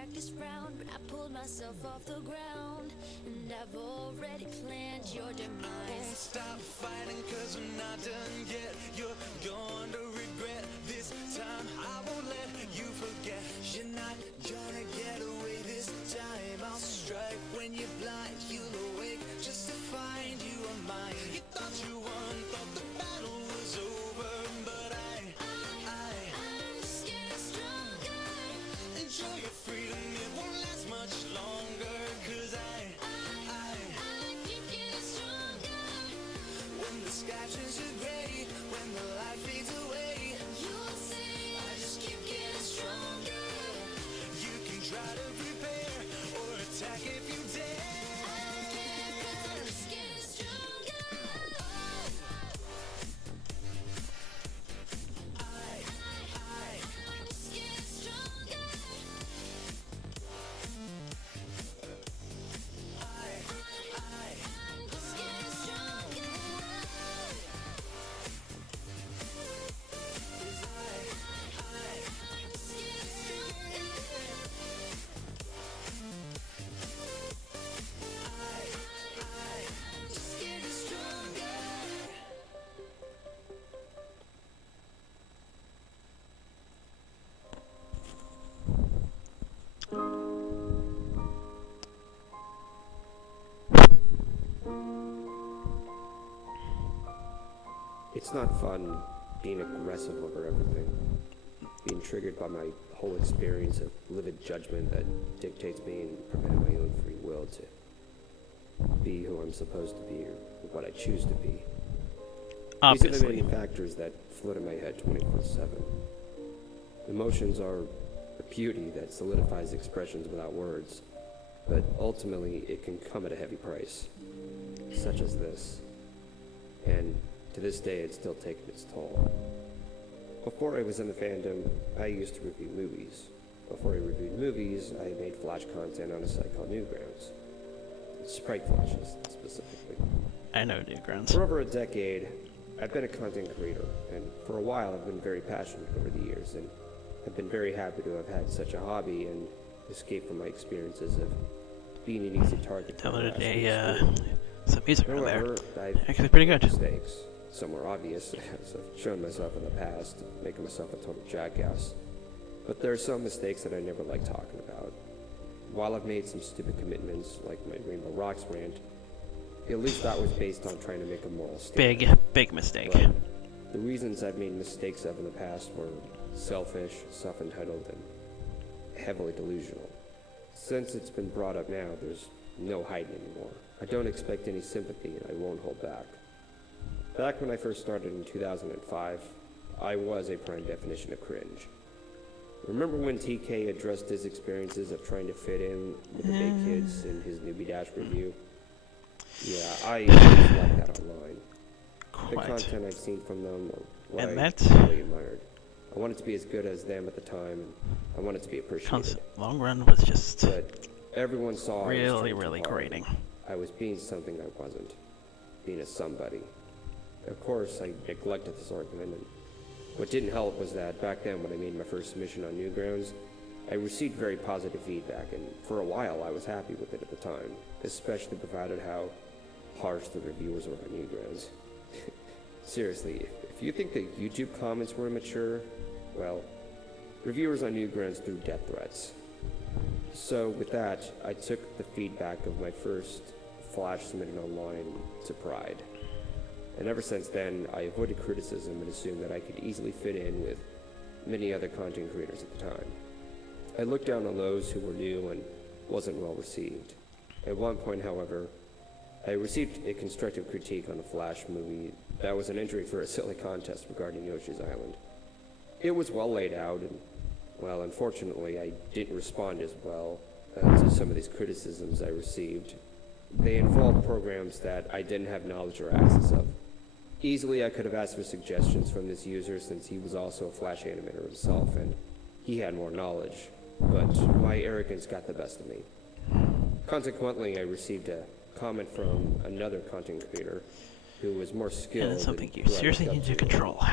practice round, but I pulled myself off the ground, and I've already planned your demise. Won't stop fighting, cause we're not done yet. You're going to regret this time. I won't let you forget. You're not gonna get away this time. I'll strike when you're blind. You'll awake just to find you are mine. You thought you won, thought the battle was over, but I'm just getting stronger. enjoy your freedom, it won't last much longer. Cause I keep getting stronger. when the sky turns to gray, when the light fades away, You'll see, I just keep getting stronger. You can try to prepare or attack if you dare. I don't care, 'cause I'm just getting stronger. I'm just getting stronger. I'm just getting stronger. I'm just getting stronger. I'm just getting stronger. It's not fun being aggressive over everything, being triggered by my whole experience of livid judgment that dictates me and preventing my own free will to be who I'm supposed to be or what I choose to be. These are the Obviously. many factors that flood in my head 24/7. Emotions are a beauty that solidifies expressions without words, but ultimately it can come at a heavy price, such as this. And to this day, it's still taking its toll. Before I was in the fandom, I used to review movies. Before I reviewed movies, I made Flash content on a site called Newgrounds. Sprite flashes, specifically. I know Newgrounds. For over a decade, I've been a content creator, and for a while I've been very passionate over the years, and I've been very happy to have had such a hobby and escape from my experiences of being an easy target. for Downloaded harassment. some music from there. However, I've Actually pretty made good. mistakes. Some were obvious, as I've shown myself in the past, making myself a total jackass. But there are some mistakes that I never like talking about. While I've made some stupid commitments, like my Rainbow Rocks rant, at least that was based on trying to make a moral statement. Big mistake. But the reasons I've made mistakes of in the past were selfish, self-entitled, and heavily delusional. Since it's been brought up now, there's no hiding anymore. I don't expect any sympathy, and I won't hold back. Back when I first started in 2005, I was a prime definition of cringe. Remember when TK addressed his experiences of trying to fit in with the big kids in his Newbie Dash review? Yeah, I used like that online. The Quite. content I've seen from them, what And I that's- really admired. I wanted to be as good as them at the time, and I wanted to be appreciated. Long run was just But everyone saw I was really, trying too really hard. grating. I was being something I wasn't, being a somebody. Of course, I neglected this argument, and what didn't help was that back then when I made my first submission on Newgrounds, I received very positive feedback, and for a while I was happy with it at the time, especially provided how harsh the reviewers were on Newgrounds. Seriously, if you think that YouTube comments were immature, well, reviewers on Newgrounds threw death threats. So with that, I took the feedback of my first Flash submitted online to pride. And ever since then, I avoided criticism and assumed that I could easily fit in with many other content creators at the time. I looked down on those who were new and wasn't well received. At one point, however, I received a constructive critique on the Flash movie that was an entry for a silly contest regarding Yoshi's Island. It was well laid out, and, well, unfortunately, I didn't respond as well to some of these criticisms I received. They involved programs that I didn't have knowledge or access of. Easily, I could have asked for suggestions from this user since he was also a Flash animator himself, and he had more knowledge, but my arrogance got the best of me. Consequently, I received a comment from another content creator who was more skilled. And it's something and you who I seriously looked need up to control.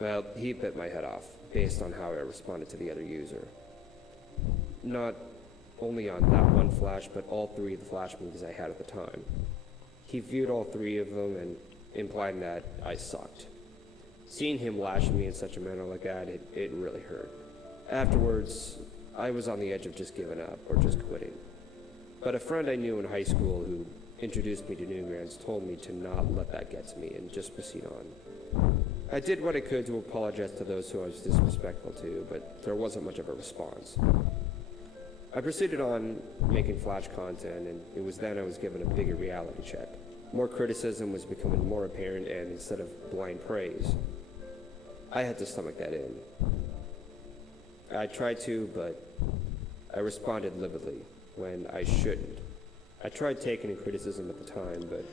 Well, he bit my head off based on how I responded to the other user. not only on that one Flash, but all three of the Flash movies I had at the time. He viewed all three of them and implied that I sucked. Seeing him lash at me in such a manner like that, it really hurt. Afterwards, I was on the edge of just giving up or just quitting. But a friend I knew in high school who introduced me to Newgrounds told me to not let that get to me and just proceed on. I did what I could to apologize to those who I was disrespectful to, but there wasn't much of a response. I proceeded on making Flash content, and it was then I was given a bigger reality check. More criticism was becoming more apparent, and instead of blind praise, I had to stomach that in. I tried to, but I responded lividly when I shouldn't. I tried taking in criticism at the time, but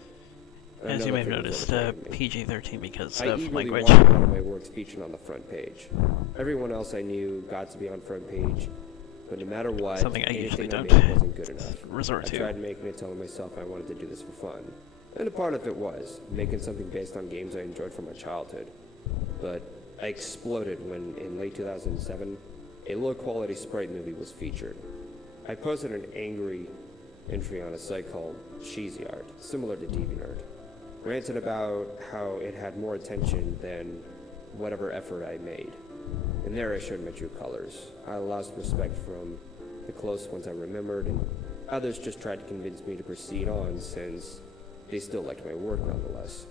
As you may have noticed, PG-13 because I of eagerly language. wanted one of my works featured on the front page. Everyone else I knew got to be on front page, but no matter what, Something I usually anything I don't made wasn't good enough. resort I to. tried making it, telling myself I wanted to do this for fun. And a part of it was making something based on games I enjoyed from my childhood. But I exploded when, in late 2007, a low-quality Sprite movie was featured. I posted an angry entry on a site called Cheesy Art, similar to DeviantArt, ranted about how it had more attention than whatever effort I made. And there I showed my true colors. I lost respect from the close ones I remembered, and others just tried to convince me to proceed on since they still liked my work nonetheless.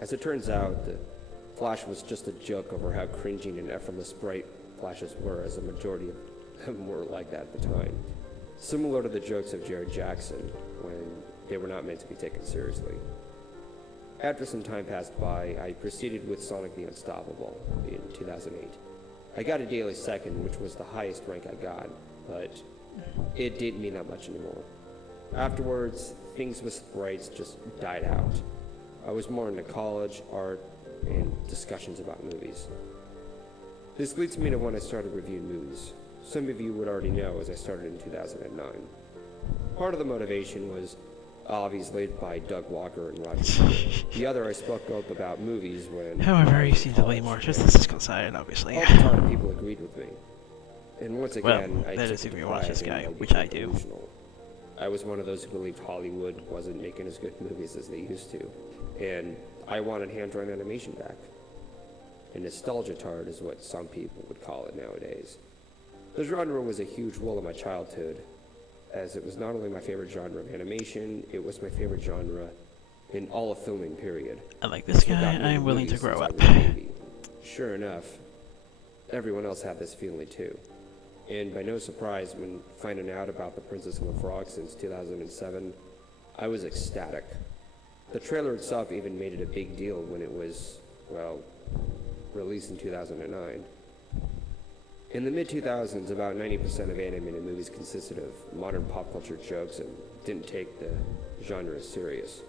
As it turns out, the Flash was just a joke over how cringing and effortless Sprite Flashes were, as a majority of them were like that at the time. Similar to the jokes of Jared Jackson, when they were not meant to be taken seriously. After some time passed by, I proceeded with Sonic the Unstoppable in 2008. I got a daily second, which was the highest rank I got, but it didn't mean that much anymore. Afterwards, things with sprites just died out. I was more into college, art, and discussions about movies. This leads me to when I started reviewing movies. Some of you would already know, as I started in 2009. Part of the motivation was obviously by Doug Walker and Roger Ebert. The other, I spoke up about movies when... However, you seem to lean more towards the physical side, obviously. All the time, people agreed with me. And once again, Well, I that took is if it you to watch pride this guy, and I which I became do. delusional. I was one of those who believed Hollywood wasn't making as good movies as they used to, and I wanted hand-drawn animation back. A nostalgia tard is what some people would call it nowadays. The genre was a huge role in my childhood, as it was not only my favorite genre of animation, it was my favorite genre in all of filming, period. Unlike this What got guy, me I am into willing to movies grow since up. I was a baby. Sure enough, everyone else had this feeling too. And by no surprise, when finding out about The Princess and the Frog since 2007, I was ecstatic. The trailer itself even made it a big deal when it was, well, released in 2009. In the mid-2000s, about 90% of animated movies consisted of modern pop culture jokes and didn't take the genre serious.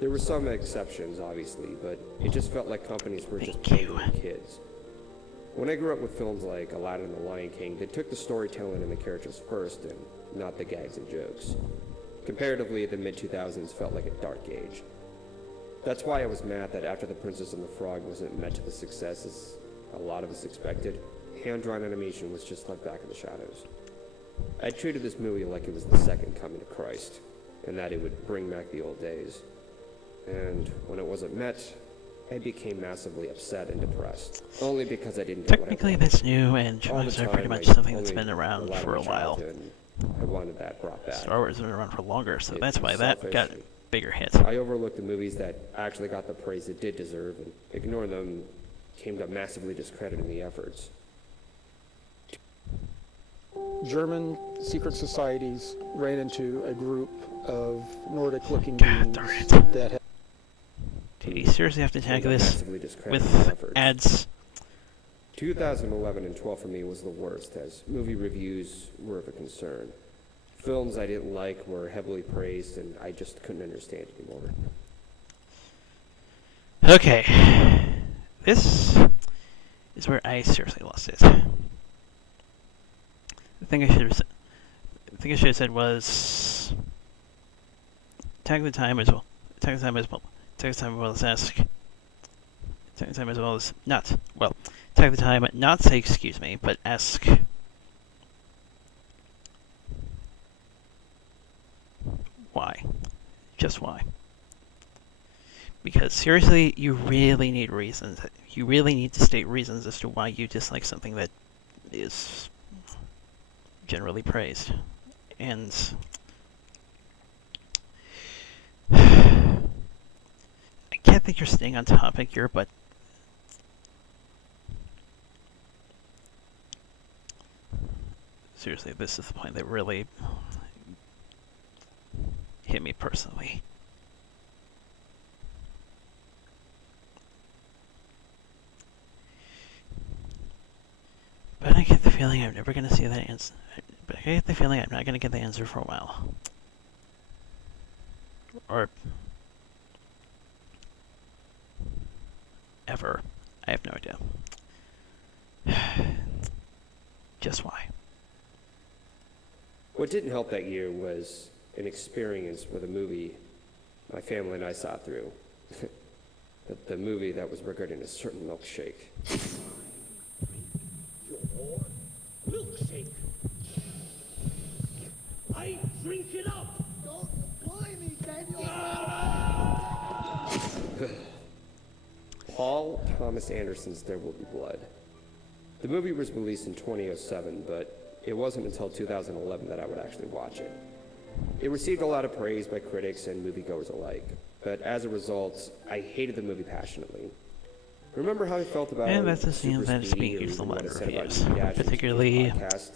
There were some exceptions, obviously, but it just felt like companies were just Thank you. pandering kids. When I grew up with films like Aladdin and the Lion King, they took the storytelling and the characters first and not the gags and jokes. Comparatively, the mid-2000s felt like a dark age. That's why I was mad that after The Princess and the Frog wasn't met to the success as a lot of us expected, hand-drawn animation was just left back in the shadows. I treated this movie like it was the second coming of Christ, and that it would bring back the old days. And when it wasn't met, I became massively upset and depressed, only because I didn't get what I Technically, wanted. that's new, and All the jokes are pretty time, much I something that's only been around allowed for my a while. childhood, and I wanted that brought back. Star Wars has been around for longer, so It's that's why that selfish. got a bigger hit. I overlooked the movies that actually got the praise it did deserve, and ignoring them came to massively discrediting the efforts. German secret societies ran into a group of Nordic-looking God beings darn it. that had Dude, you seriously have to tag Came to this massively discredit the with efforts. ads? 2011 and 12 for me was the worst, as movie reviews were of a concern. Films I didn't like were heavily praised, and I just couldn't understand anymore. Okay. This is where I seriously lost it. The thing I should have said was tag the time as well. Tag the time as well. Tag the time as well as ask. Tag the time as well as not. Well, tag the time, not say excuse me, but ask why. Just why. Because seriously, you really need reasons. You really need to state reasons as to why you dislike something that is generally praised. And I can't think you're staying on topic here, but seriously, this is the point that really hit me personally. But I get the feeling I'm never going to see that answer. But I get the feeling I'm not going to get the answer for a while. Or ever. I have no idea. Just why. What didn't help that year was an experience with a movie my family and I saw through. the movie that was regarding a certain milkshake. Milkshake. I drink it up. Don't bully me, Daniel. Paul Thomas Anderson's There Will Be Blood. The movie was released in 2007, but it wasn't until 2011 that I would actually watch it. It received a lot of praise by critics and moviegoers alike, but as a result, I hated the movie passionately. Remember how I felt about And that's a scene Super that is being Speedy used a or lot what in I said about reviews, Movie Dash in the particularly podcast?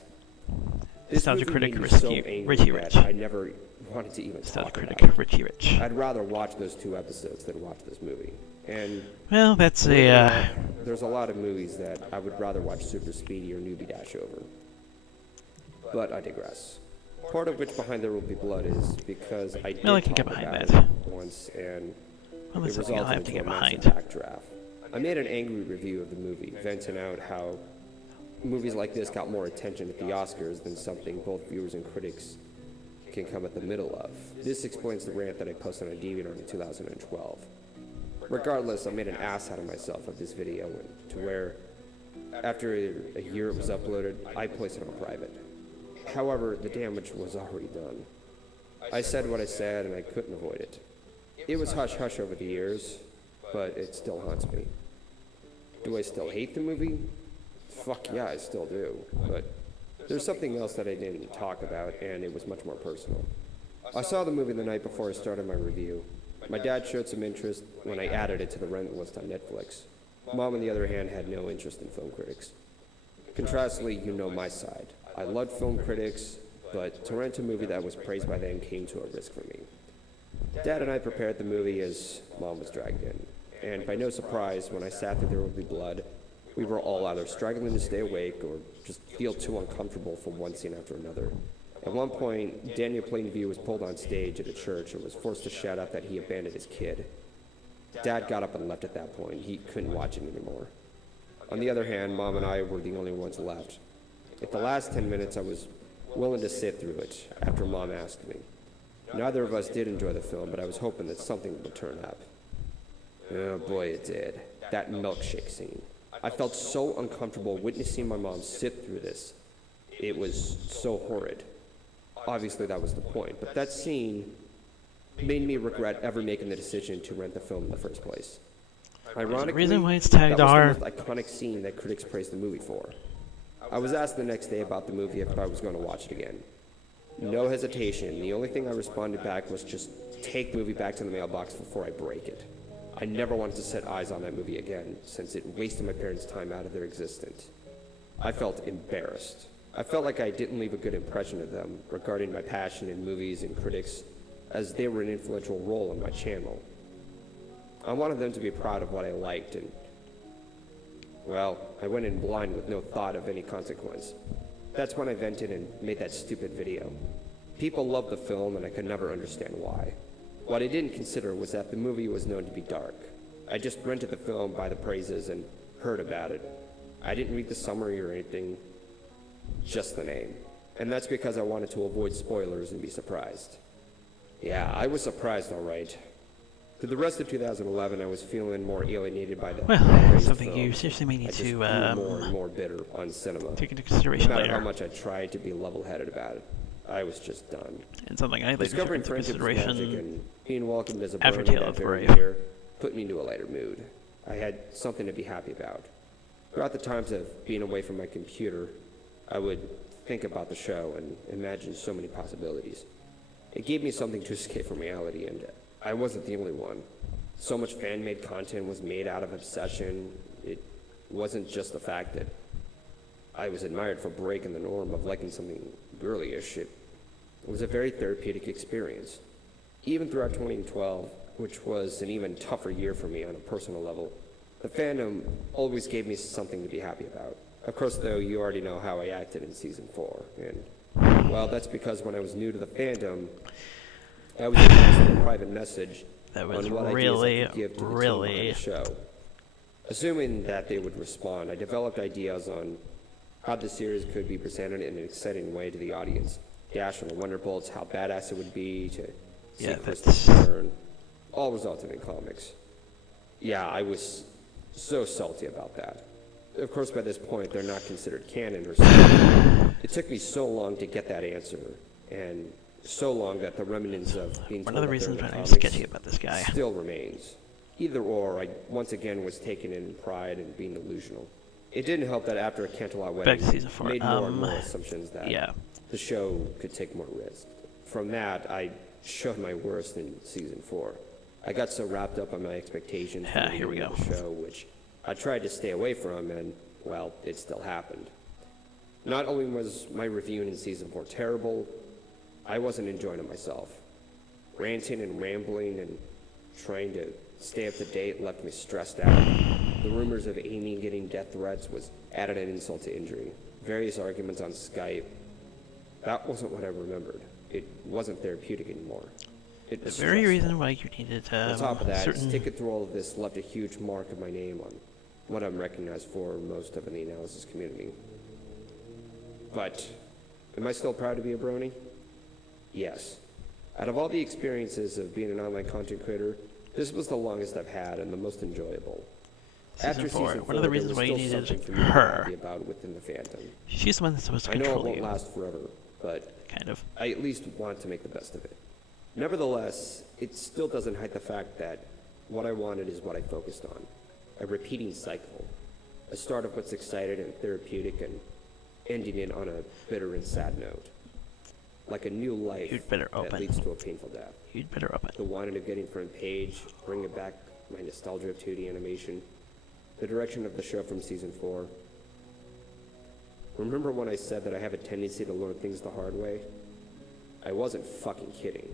This nostalgia movie critic made me so Richie angry Rich. that I never wanted to even Nostalgia talk critic about it. Richie Rich. I'd rather watch those 2 episodes than watch this movie. And Well, that's a there's a lot of movies that I would rather watch Super Speedy or Newbie Dash over. But I digress. Part of which behind There Will Be Blood is because I did Well, I can talk get behind about that. it once, and well, it that's something I'll resulted have to into get a massive behind. backdraft. I made an angry review of the movie, venting out how movies like this got more attention at the Oscars than something both viewers and critics can come at the middle of. This explains the rant that I posted on DeviantArt in 2012. Regardless, I made an ass out of myself of this video, and to where, after a year it was uploaded, I placed it on private. However, the damage was already done. I said what I said, and I couldn't avoid it. It was hush-hush over the years, but it still haunts me. Do I still hate the movie? Fuck yeah, I still do. But there's something else that I didn't talk about, and it was much more personal. I saw the movie the night before I started my review. My dad showed some interest when I added it to the rent list on Netflix. Mom, on the other hand, had no interest in film critics. Contrastly, you know my side. I loved film critics, but to rent a movie that was praised by them came to a risk for me. Dad and I prepared the movie as Mom was dragged in. And by no surprise, when I sat through There Will Be Blood, we were all either struggling to stay awake or just feel too uncomfortable for one scene after another. At one point, Daniel Plainview was pulled on stage at a church and was forced to shout out that he abandoned his kid. Dad got up and left at that point. He couldn't watch it anymore. On the other hand, Mom and I were the only ones left. At the last 10 minutes, I was willing to sit through it after Mom asked me. Neither of us did enjoy the film, but I was hoping that something would turn up. Oh boy, it did. That milkshake scene. I felt so uncomfortable witnessing my mom sit through this. It was so horrid. Obviously, that was the point, but that scene made me regret ever making the decision to rent the film in the first place. Ironically, reason why it's that tagged was R. the most iconic scene that critics praised the movie for. I was asked the next day about the movie if I was going to watch it again. No hesitation. The only thing I responded back was just take the movie back to the mailbox before I break it. I never wanted to set eyes on that movie again, since it wasted my parents' time out of their existence. I felt embarrassed. I felt like I didn't leave a good impression of them regarding my passion in movies and critics, as they were an influential role on my channel. I wanted them to be proud of what I liked, and, well, I went in blind with no thought of any consequence. That's when I vented and made that stupid video. People loved the film, and I could never understand why. What I didn't consider was that the movie was known to be dark. I just rented the film by the praises and heard about it. I didn't read the summary or anything, just the name. And that's because I wanted to avoid spoilers and be surprised. Yeah, I was surprised, all right. Through the rest of 2011, I was feeling more alienated by the Well, praised something film. you seriously may I need just to grew more and more bitter on cinema. take into No consideration matter how later. much I tried to be level-headed about it. I was just done. And something I later took Discovering into friendship was magic, consideration and being welcomed as a after brony Tale that of the very Brave. year put me into a lighter mood. I had something to be happy about. Throughout the times of being away from my computer, I would think about the show and imagine so many possibilities. It gave me something to escape from reality, and I wasn't the only one. So much fan-made content was made out of obsession. It wasn't just the fact that I was admired for breaking the norm of liking something girlyish. It was a very therapeutic experience. Even throughout 2012, which was an even tougher year for me on a personal level, the fandom always gave me something to be happy about. Of course, though, you already know how I acted in Season 4, and, well, that's because when I was new to the fandom, I was able to send a private message That was on what really, ideas I could give to the team really... behind the show. Assuming that they would respond, I developed ideas on how the series could be presented in an exciting way to the audience. Dash from the Wonderbolts, how badass it would be to see Yeah, Kristen's that's- return, all resulted in comics. Yeah, I was so salty about that. Of course, by this point, they're not considered canon or something. It took me so long to get that answer, and so long that the remnants of being One told of the that they're reasons in the I'm comics sketchy about this guy. still remains. Either or, I once again was taken in pride and being delusional. It didn't help that after a Cantalot Back wedding, to Season 4. made more and more assumptions that Yeah. the show could take more risks. From that, I showed my worst in Season 4. I got so wrapped up on my expectations for Yeah, the here we beginning of the show, which I tried to stay away from, and, well, it still happened. Not only was my reviewing in Season 4 terrible, I wasn't enjoying it myself. Ranting and rambling and trying to stay up to date left me stressed out. The rumors of Amy getting death threats was added an insult to injury. Various arguments on Skype. That wasn't what I remembered. It wasn't therapeutic anymore. It The was very stressful. reason why you needed On top of that, certain... sticking through all of this left a huge mark of my name on what I'm recognized for most of in the analysis community. But, am I still proud to be a brony? Yes. Out of all the experiences of being an online content creator, this was the longest I've had and the most enjoyable. Season 4. Season One of the 4, reasons there why was you still needed something for me to be her. happy about within the fandom. She's the one that's supposed to I know it control won't you. last forever, but Kind of. I at least want to make the best of it. Nevertheless, it still doesn't hide the fact that what I wanted is what I focused on. A repeating cycle. A start of what's exciting and therapeutic and ending it on a bitter and sad note. Like a new life You'd better that open. leads to a painful death. You'd better open. The wanting of getting front page, bringing back my nostalgia of 2D animation, the direction of the show from Season 4. Remember when I said that I have a tendency to learn things the hard way? I wasn't fucking kidding.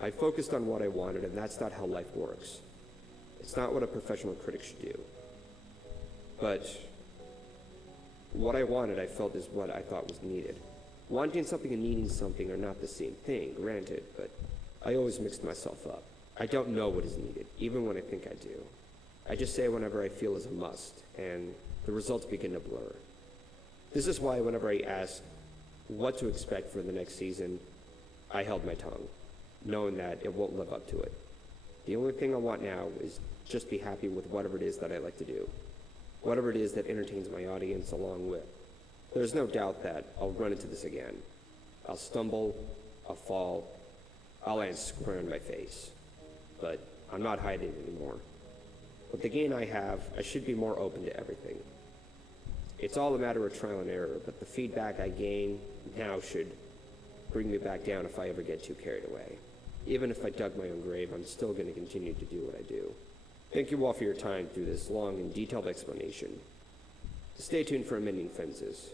I focused on what I wanted, and that's not how life works. It's not what a professional critic should do. But what I wanted, I felt, is what I thought was needed. Wanting something and needing something are not the same thing, granted, but I always mixed myself up. I don't know what is needed, even when I think I do. I just say whenever I feel is a must, and the results begin to blur. This is why whenever I ask what to expect for the next season, I held my tongue, knowing that it won't live up to it. The only thing I want now is just be happy with whatever it is that I like to do, whatever it is that entertains my audience along with. There's no doubt that I'll run into this again. I'll stumble, I'll fall, I'll land square on my face. But I'm not hiding anymore. With the gain I have, I should be more open to everything. It's all a matter of trial and error, but the feedback I gain now should bring me back down if I ever get too carried away. Even if I dug my own grave, I'm still going to continue to do what I do. Thank you all for your time through this long and detailed explanation. Stay tuned for Amending Fences.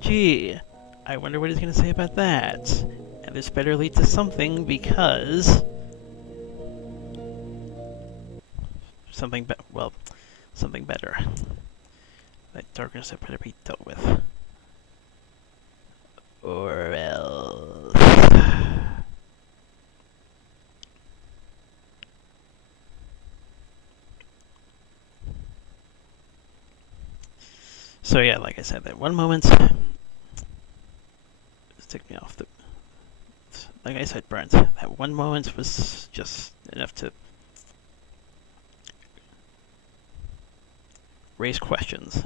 Gee, I wonder what he's going to say about that. And this better lead to something, because... something better. That darkness had better be dealt with. Or else... So yeah, like I said, that one moment... Just took me off the... Like I said, Brent, that one moment was just enough to... raise questions.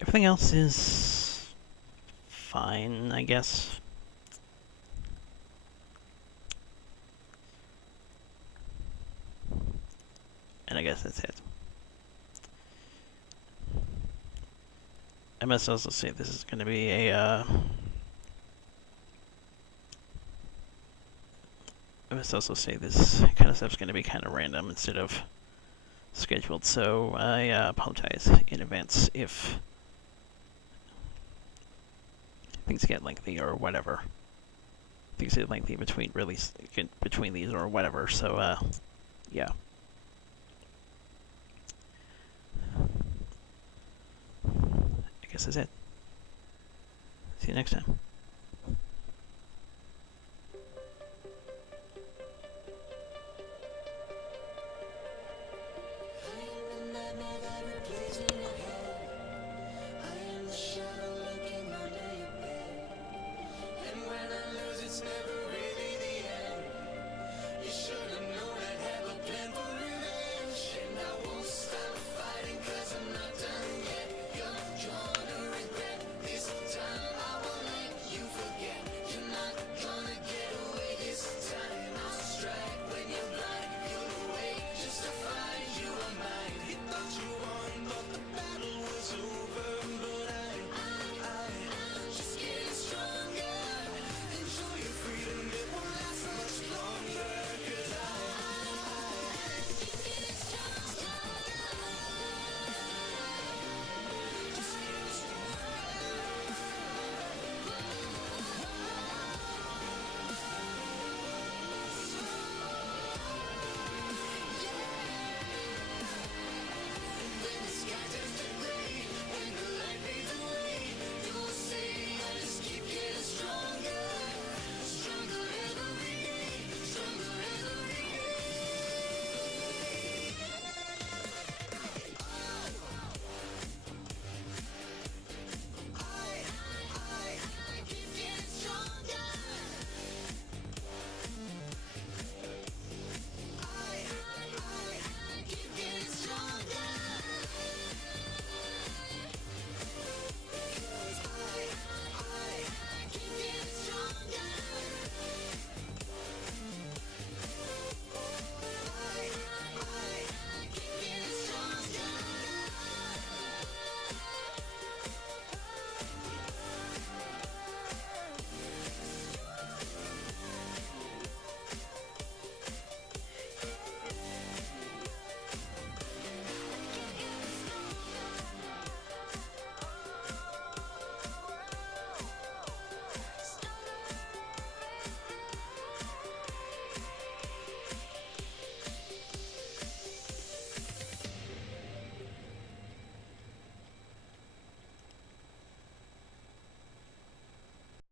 everything else is fine, I guess. And I guess that's it. I must also say this is going to be a, I must also say this kind of stuff's going to be kind of random instead of scheduled, so I apologize in advance if things get lengthy or whatever. Things get lengthy between these or whatever, so yeah. I guess that's it. See you next time.